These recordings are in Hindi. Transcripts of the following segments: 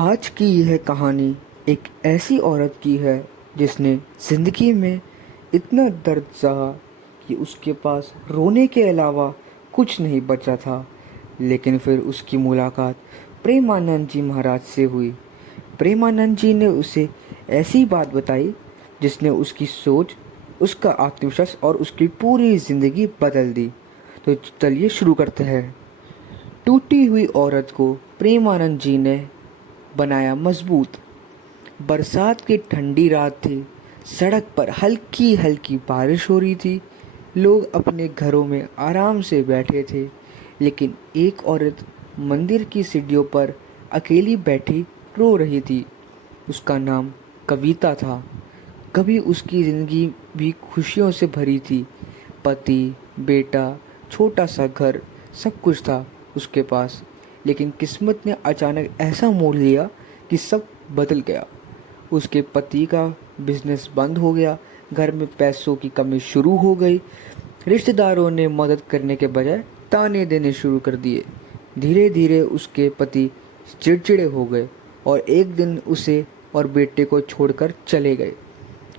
आज की यह कहानी एक ऐसी औरत की है जिसने ज़िंदगी में इतना दर्द सहा कि उसके पास रोने के अलावा कुछ नहीं बचा था। लेकिन फिर उसकी मुलाकात प्रेमानंद जी महाराज से हुई। प्रेमानंद जी ने उसे ऐसी बात बताई जिसने उसकी सोच, उसका आत्मविश्वास और उसकी पूरी ज़िंदगी बदल दी। तो चलिए शुरू करते हैं। टूटी हुई औरत को प्रेमानंद जी ने बनाया मजबूत। बरसात की ठंडी रात थी। सड़क पर हल्की हल्की बारिश हो रही थी। लोग अपने घरों में आराम से बैठे थे, लेकिन एक औरत मंदिर की सीढ़ियों पर अकेली बैठी रो रही थी। उसका नाम कविता था। कभी उसकी ज़िंदगी भी खुशियों से भरी थी। पति, बेटा, छोटा सा घर, सब कुछ था उसके पास। लेकिन किस्मत ने अचानक ऐसा मोड़ लिया कि सब बदल गया। उसके पति का बिजनेस बंद हो गया, घर में पैसों की कमी शुरू हो गई। रिश्तेदारों ने मदद करने के बजाय ताने देने शुरू कर दिए। धीरे धीरे उसके पति चिड़चिड़े हो गए और एक दिन उसे और बेटे को छोड़कर चले गए।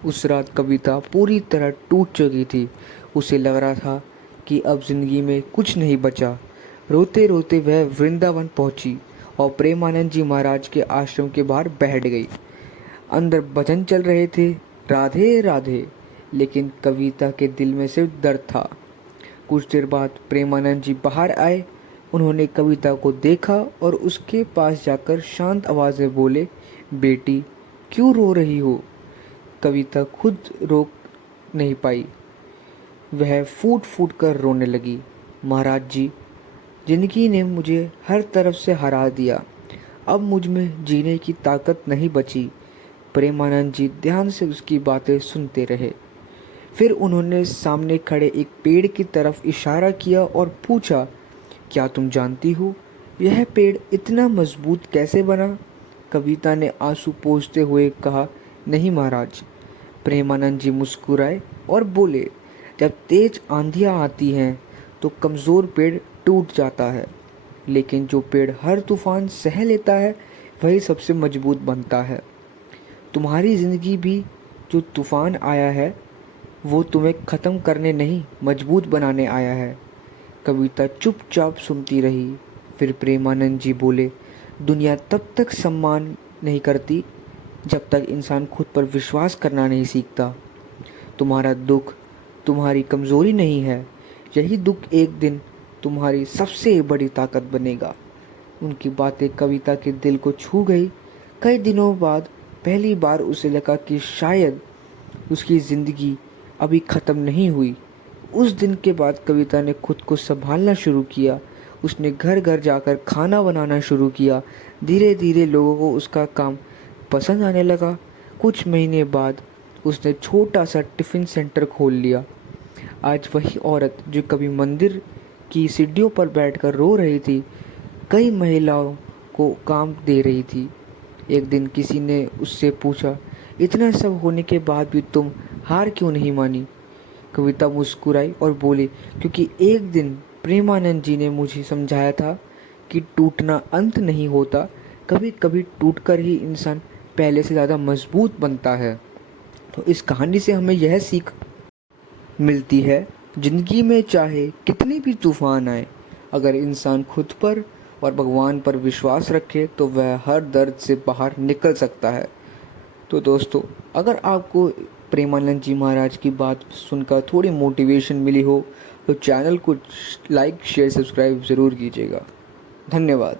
उस रात कविता पूरी तरह टूट चुकी थी। उसे लग रहा था कि अब जिंदगी में कुछ नहीं बचा। रोते रोते वह वृंदावन पहुंची और प्रेमानंद जी महाराज के आश्रम के बाहर बैठ गई। अंदर भजन चल रहे थे, राधे राधे, लेकिन कविता के दिल में सिर्फ दर्द था। कुछ देर बाद प्रेमानंद जी बाहर आए। उन्होंने कविता को देखा और उसके पास जाकर शांत आवाज में बोले, बेटी, क्यों रो रही हो? कविता खुद रोक नहीं पाई। वह फूट फूट कर रोने लगी। महाराज जी, जिंदगी ने मुझे हर तरफ से हरा दिया। अब मुझ में जीने की ताकत नहीं बची। प्रेमानंद जी ध्यान से उसकी बातें सुनते रहे। फिर उन्होंने सामने खड़े एक पेड़ की तरफ इशारा किया और पूछा, क्या तुम जानती हो यह पेड़ इतना मजबूत कैसे बना? कविता ने आंसू पोंछते हुए कहा, नहीं महाराज। प्रेमानंद जी मुस्कुराए और बोले, जब तेज आंधियां आती हैं तो कमज़ोर पेड़ टूट जाता है, लेकिन जो पेड़ हर तूफान सह लेता है वही सबसे मजबूत बनता है। तुम्हारी ज़िंदगी भी जो तूफान आया है वो तुम्हें ख़त्म करने नहीं, मजबूत बनाने आया है। कविता चुपचाप सुनती रही। फिर प्रेमानंद जी बोले, दुनिया तब तक सम्मान नहीं करती जब तक इंसान खुद पर विश्वास करना नहीं सीखता। तुम्हारा दुख तुम्हारी कमज़ोरी नहीं है, यही दुख एक दिन तुम्हारी सबसे बड़ी ताकत बनेगा। उनकी बातें कविता के दिल को छू गई। कई दिनों बाद पहली बार उसे लगा कि शायद उसकी ज़िंदगी अभी ख़त्म नहीं हुई। उस दिन के बाद कविता ने खुद को संभालना शुरू किया। उसने घर घर जाकर खाना बनाना शुरू किया। धीरे धीरे लोगों को उसका काम पसंद आने लगा। कुछ महीने बाद उसने छोटा सा टिफ़िन सेंटर खोल लिया। आज वही औरत जो कभी मंदिर की सीढ़ियों पर बैठकर रो रही थी, कई महिलाओं को काम दे रही थी। एक दिन किसी ने उससे पूछा, इतना सब होने के बाद भी तुम हार क्यों नहीं मानी? कविता मुस्कुराई और बोली, क्योंकि एक दिन प्रेमानंद जी ने मुझे समझाया था कि टूटना अंत नहीं होता, कभी कभी टूटकर ही इंसान पहले से ज़्यादा मजबूत बनता है। तो इस कहानी से हमें यह सीख मिलती है, ज़िंदगी में चाहे कितने भी तूफान आए, अगर इंसान खुद पर और भगवान पर विश्वास रखे तो वह हर दर्द से बाहर निकल सकता है। तो दोस्तों, अगर आपको प्रेमानंद जी महाराज की बात सुनकर थोड़ी मोटिवेशन मिली हो तो चैनल को लाइक, शेयर, सब्सक्राइब ज़रूर कीजिएगा। धन्यवाद।